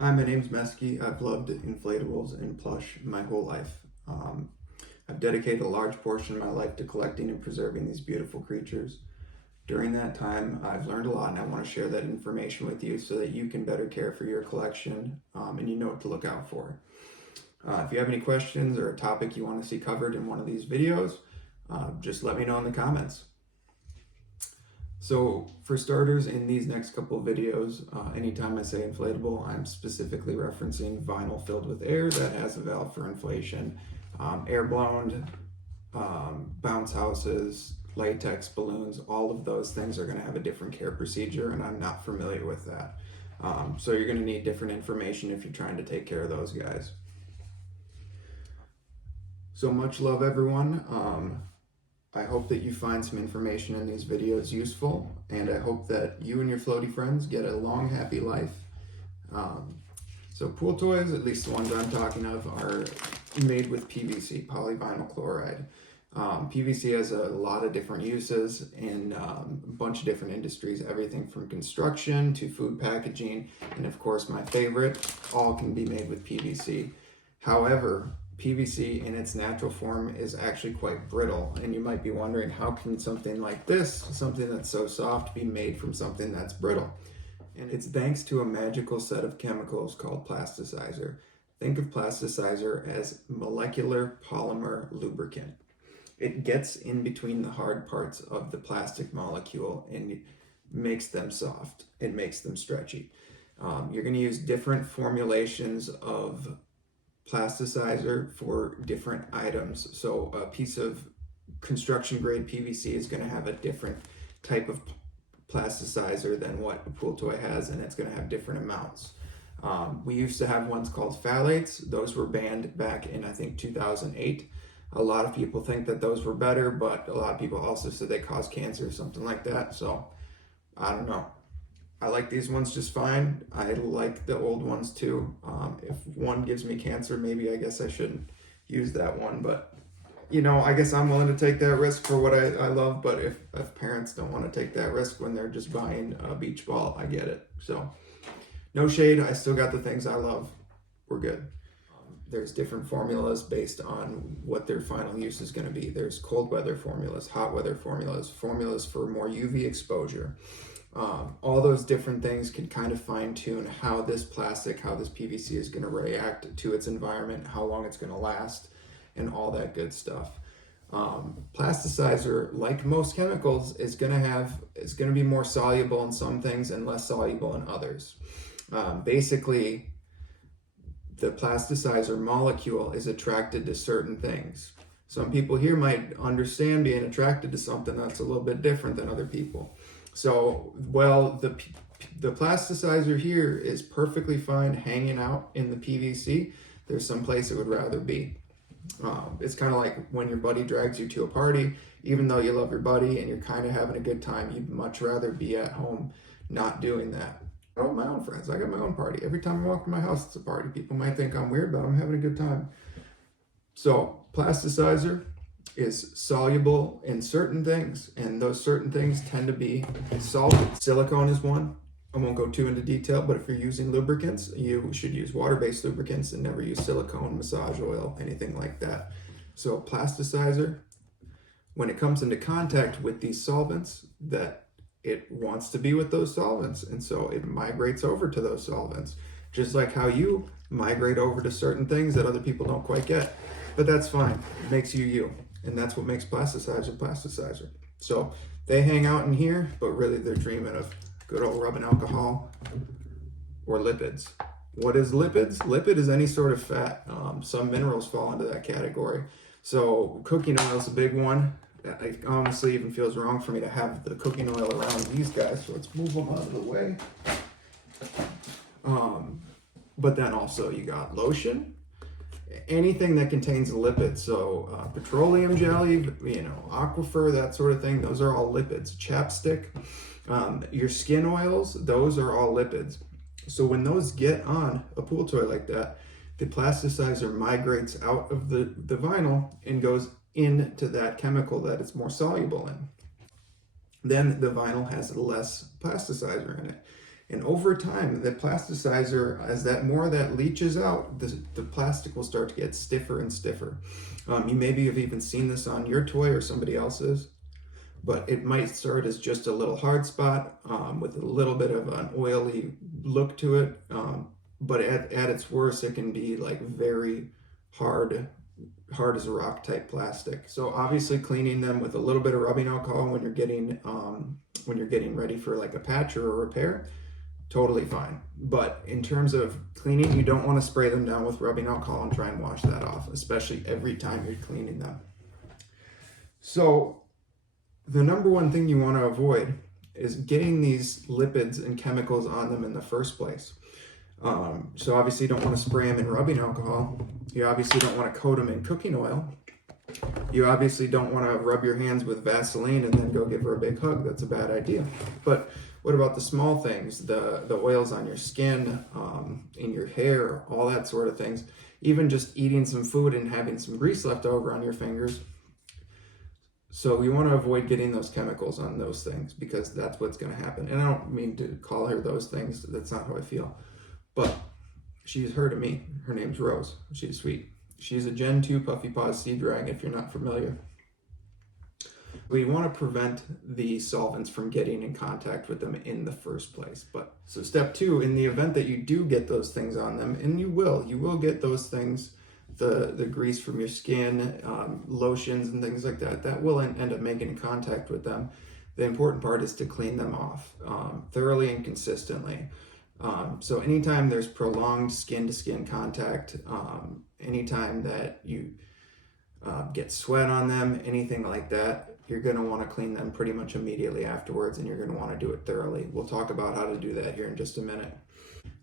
Hi, my name's Mesky. I've loved inflatables and plush my whole life. I've dedicated a large portion of my life to collecting and preserving these beautiful creatures. During that time, I've learned a lot, and I want to share that information with you so that you can better care for your collection and you know what to look out for. If you have any questions or a topic you want to see covered in one of these videos, just let me know in the comments. So for starters, in these next couple of videos, anytime I say inflatable, I'm specifically referencing vinyl filled with air that has a valve for inflation. Air blown, bounce houses, latex balloons, all of those things are going to have a different care procedure, and I'm not familiar with that. So you're going to need different information if you're trying to take care of those guys. So much love, everyone. I hope that you find some information in these videos useful, and I hope that you and your floaty friends get a long, happy life. So pool toys, at least the ones I'm talking of, are made with PVC, polyvinyl chloride. PVC has a lot of different uses in a bunch of different industries, everything from construction to food packaging, and of course my favorite, all can be made with PVC. However, PVC in its natural form is actually quite brittle, and you might be wondering, how can something like this, something that's so soft, be made from something that's brittle? And it's thanks to a magical set of chemicals called plasticizer. Think of plasticizer as molecular polymer lubricant. It gets in between the hard parts of the plastic molecule and makes them soft. It makes them stretchy. You're going to use different formulations of plasticizer for different items. So a piece of construction grade PVC is going to have a different type of plasticizer than what a pool toy has, and it's going to have different amounts. We used to have ones called phthalates. Those were banned back in, I think, 2008. A lot of people think that those were better, but a lot of people also said they cause cancer or something like that. So I don't know. I like these ones just fine. I like the old ones too. If one gives me cancer, maybe I guess I shouldn't use that one. But, you know, I guess I'm willing to take that risk for what I love. But if parents don't want to take that risk when they're just buying a beach ball, I get it. So no shade. I still got the things I love. We're good. There's different formulas based on what their final use is going to be. There's cold weather formulas, hot weather formulas, formulas for more UV exposure. All those different things can kind of fine tune how this plastic, how this PVC is going to react to its environment, how long it's going to last, and all that good stuff. Plasticizer, like most chemicals, is going to be more soluble in some things and less soluble in others. Basically, the plasticizer molecule is attracted to certain things. Some people here might understand being attracted to something that's a little bit different than other people. So, well, the plasticizer here is perfectly fine hanging out in the PVC. There's some place it would rather be. It's kind of like when your buddy drags you to a party, even though you love your buddy and you're kind of having a good time, you'd much rather be at home not doing that. I got my own friends. I got my own party. Every time I walk to my house, it's a party. People might think I'm weird, but I'm having a good time. So, plasticizer is soluble in certain things, and those certain things tend to be solvent. Silicone is one. I won't go too into detail, but if you're using lubricants, you should use water-based lubricants and never use silicone, massage oil, anything like that. So plasticizer, when it comes into contact with these solvents, that it wants to be with those solvents, and so it migrates over to those solvents, just like how you migrate over to certain things that other people don't quite get. But that's fine. It makes you you. And that's what makes plasticizer plasticizer. So they hang out in here, but really they're dreaming of good old rubbing alcohol or lipids. What is lipids? Lipid is any sort of fat. Some minerals fall into that category. So cooking oil is a big one. It honestly even feels wrong for me to have the cooking oil around these guys. So let's move them out of the way. But then also you got lotion. Anything that contains lipids, so petroleum jelly, aquifer, that sort of thing, those are all lipids. Chapstick, your skin oils, those are all lipids. So when those get on a pool toy like that, the plasticizer migrates out of the vinyl and goes into that chemical that it's more soluble in. Then the vinyl has less plasticizer in it. And over time, the plasticizer, as that more of that leaches out, the plastic will start to get stiffer and stiffer. You maybe have even seen this on your toy or somebody else's, but it might start as just a little hard spot with a little bit of an oily look to it. But at its worst, it can be like very hard as a rock type plastic. So obviously cleaning them with a little bit of rubbing alcohol when you're getting ready for like a patch or a repair, totally fine. But in terms of cleaning, you don't want to spray them down with rubbing alcohol and try and wash that off, especially every time you're cleaning them. So the number one thing you want to avoid is getting these lipids and chemicals on them in the first place. So obviously you don't want to spray them in rubbing alcohol. You obviously don't want to coat them in cooking oil. You obviously don't want to rub your hands with Vaseline and then go give her a big hug. That's a bad idea. But what about the small things, the oils on your skin, in your hair, all that sort of things? Even just eating some food and having some grease left over on your fingers. So you want to avoid getting those chemicals on those things, because that's what's going to happen. And I don't mean to call her those things. That's not how I feel. But she's heard of me. Her name's Rose. She's sweet. She's a Gen 2 Puffy Paws Sea Dragon, if you're not familiar. We want to prevent the solvents from getting in contact with them in the first place. But so step 2, in the event that you do get those things on them, and you will get those things, the grease from your skin, lotions and things like that, that will end up making contact with them. The important part is to clean them off thoroughly and consistently. So anytime there's prolonged skin-to-skin contact, anytime that you get sweat on them, anything like that, you're going to want to clean them pretty much immediately afterwards, and you're going to want to do it thoroughly. We'll talk about how to do that here in just a minute.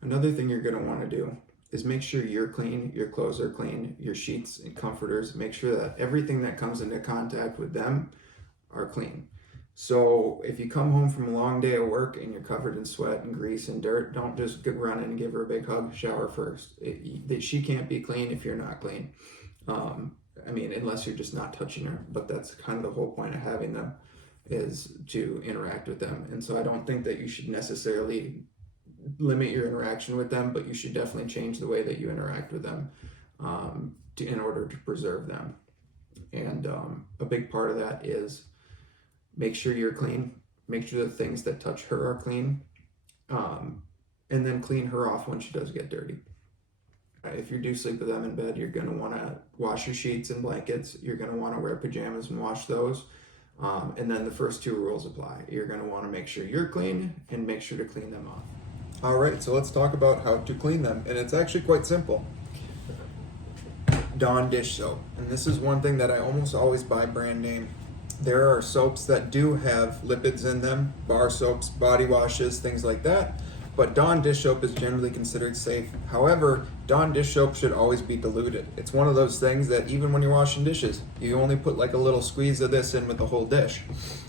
Another thing you're going to want to do is make sure you're clean, your clothes are clean, your sheets and comforters. Make sure that everything that comes into contact with them are clean. So if you come home from a long day of work and you're covered in sweat and grease and dirt, don't just run in and give her a big hug. Shower first. She can't be clean if you're not clean. I mean, unless you're just not touching her, but that's kind of the whole point of having them, is to interact with them. And so I don't think that you should necessarily limit your interaction with them, but you should definitely change the way that you interact with them in order to preserve them. And a big part of that is make sure you're clean, make sure the things that touch her are clean, and then clean her off when she does get dirty. If you do sleep with them in bed, you're going to want to wash your sheets and blankets. You're going to want to wear pajamas and wash those. And then the first 2 rules apply. You're going to want to make sure you're clean and make sure to clean them off. All right, so let's talk about how to clean them. And it's actually quite simple. Dawn dish soap. And this is one thing that I almost always buy brand name. There are soaps that do have lipids in them, bar soaps, body washes, things like that. But Dawn dish soap is generally considered safe. However, Dawn dish soap should always be diluted. It's one of those things that even when you're washing dishes, you only put like a little squeeze of this in with the whole dish.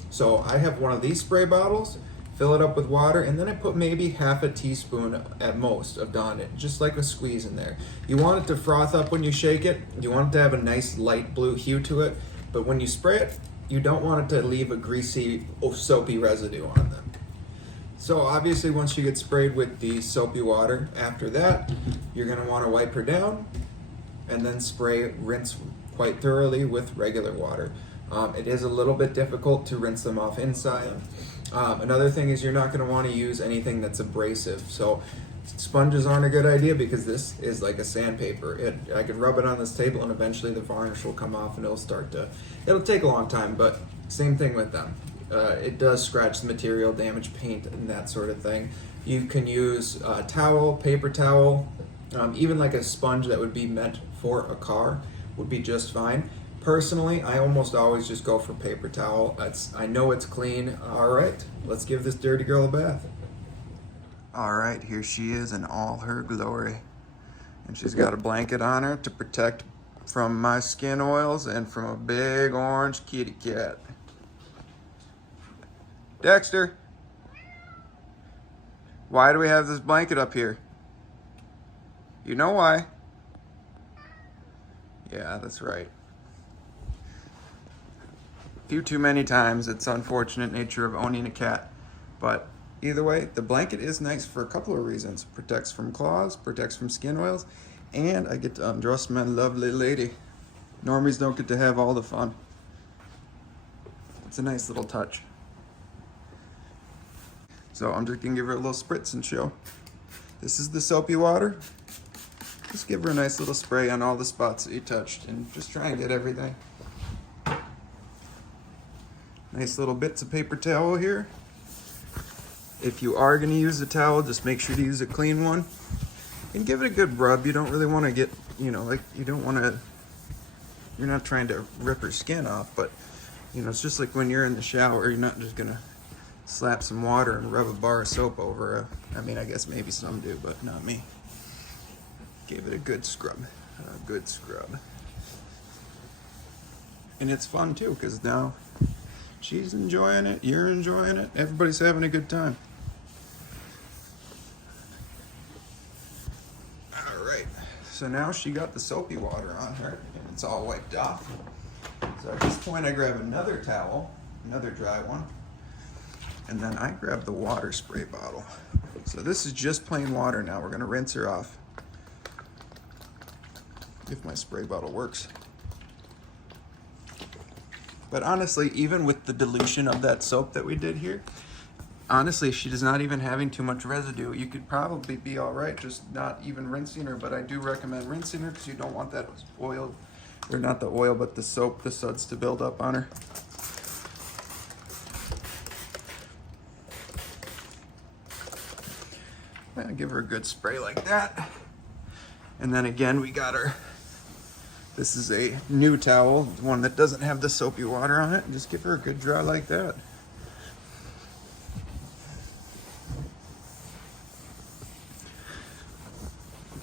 So I have one of these spray bottles, fill it up with water, and then I put maybe half a teaspoon at most of Dawn, just like a squeeze in there. You want it to froth up when you shake it. You want it to have a nice light blue hue to it. But when you spray it, you don't want it to leave a greasy, soapy residue on them. So obviously once you get sprayed with the soapy water, after that, you're going to want to wipe her down and then rinse quite thoroughly with regular water. It is a little bit difficult to rinse them off inside. Another thing is you're not going to want to use anything that's abrasive. So sponges aren't a good idea, because this is like a sandpaper. I could rub it on this table and eventually the varnish will come off and it'll take a long time, but same thing with them. It does scratch the material, damage paint and that sort of thing. You can use a towel, paper towel, even like a sponge that would be meant for a car would be just fine. Personally, I almost always just go for paper towel. I know it's clean. All right, let's give this dirty girl a bath. All right, here she is in all her glory. And she's got a blanket on her to protect from my skin oils and from a big orange kitty cat. Dexter, why do we have this blanket up here? You know why? Yeah, that's right. A few too many times. It's unfortunate nature of owning a cat, but either way, the blanket is nice for a couple of reasons. Protects from claws, protects from skin oils, and I get to undress my lovely lady. Normies don't get to have all the fun. It's a nice little touch. So I'm just gonna give her a little spritz and show. This is the soapy water. Just give her a nice little spray on all the spots that you touched and just try and get everything. Nice little bits of paper towel here. If you are gonna use a towel, just make sure to use a clean one. And give it a good rub. You don't really wanna get, like you don't wanna, you're not trying to rip her skin off, but it's just like when you're in the shower, you're not just gonna slap some water and rub a bar of soap over. I mean, I guess maybe some do, but not me. Gave it a good scrub, And it's fun too, because now she's enjoying it, you're enjoying it, everybody's having a good time. All right, so now she got the soapy water on her, and it's all wiped off. So at this point, I grab another towel, another dry one, and then I grab the water spray bottle. So this is just plain water now. We're gonna rinse her off. If my spray bottle works. But honestly, even with the dilution of that soap that we did here, honestly, she is not even having too much residue. You could probably be all right just not even rinsing her, but I do recommend rinsing her because you don't want that oil, or not the oil, but the soap, the suds to build up on her. And give her a good spray like that. And then again, we got her. This is a new towel, one that doesn't have the soapy water on it. Just give her a good dry like that.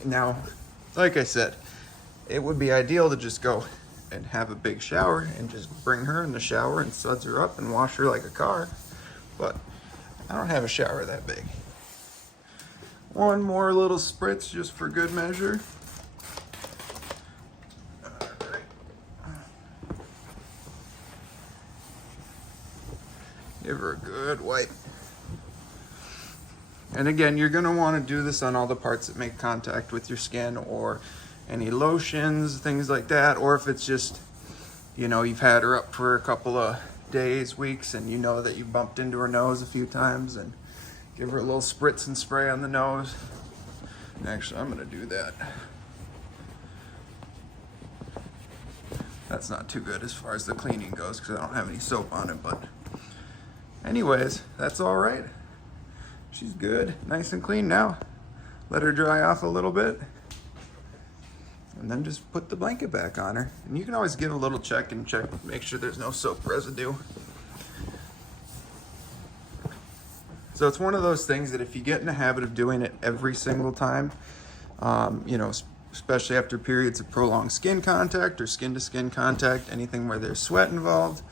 Now, like I said, it would be ideal to just go and have a big shower and just bring her in the shower and suds her up and wash her like a car. But I don't have a shower that big. One more little spritz just for good measure. Give her a good wipe. And again, you're gonna wanna do this on all the parts that make contact with your skin, or any lotions, things like that. Or if it's just, you've had her up for a couple of days, weeks, and you know that you bumped into her nose a few times, and give her a little spritz and spray on the nose. Actually, I'm gonna do that. That's not too good as far as the cleaning goes because I don't have any soap on it, but anyways, that's all right. She's good, nice and clean now. Let her dry off a little bit. And then just put the blanket back on her. And you can always give a little check, make sure there's no soap residue. So it's one of those things that if you get in the habit of doing it every single time, especially after periods of prolonged skin contact or skin-to-skin contact, anything where there's sweat involved,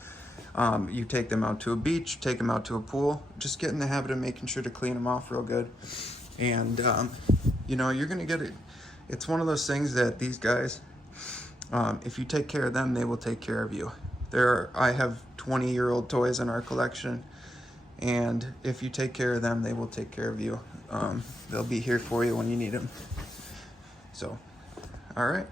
you take them out to a beach, take them out to a pool, just get in the habit of making sure to clean them off real good. And, you're going to get it. It's one of those things that these guys, if you take care of them, they will take care of you. I have 20-year-old toys in our collection, and if you take care of them, they will take care of you. They'll be here for you when you need them. So, all right.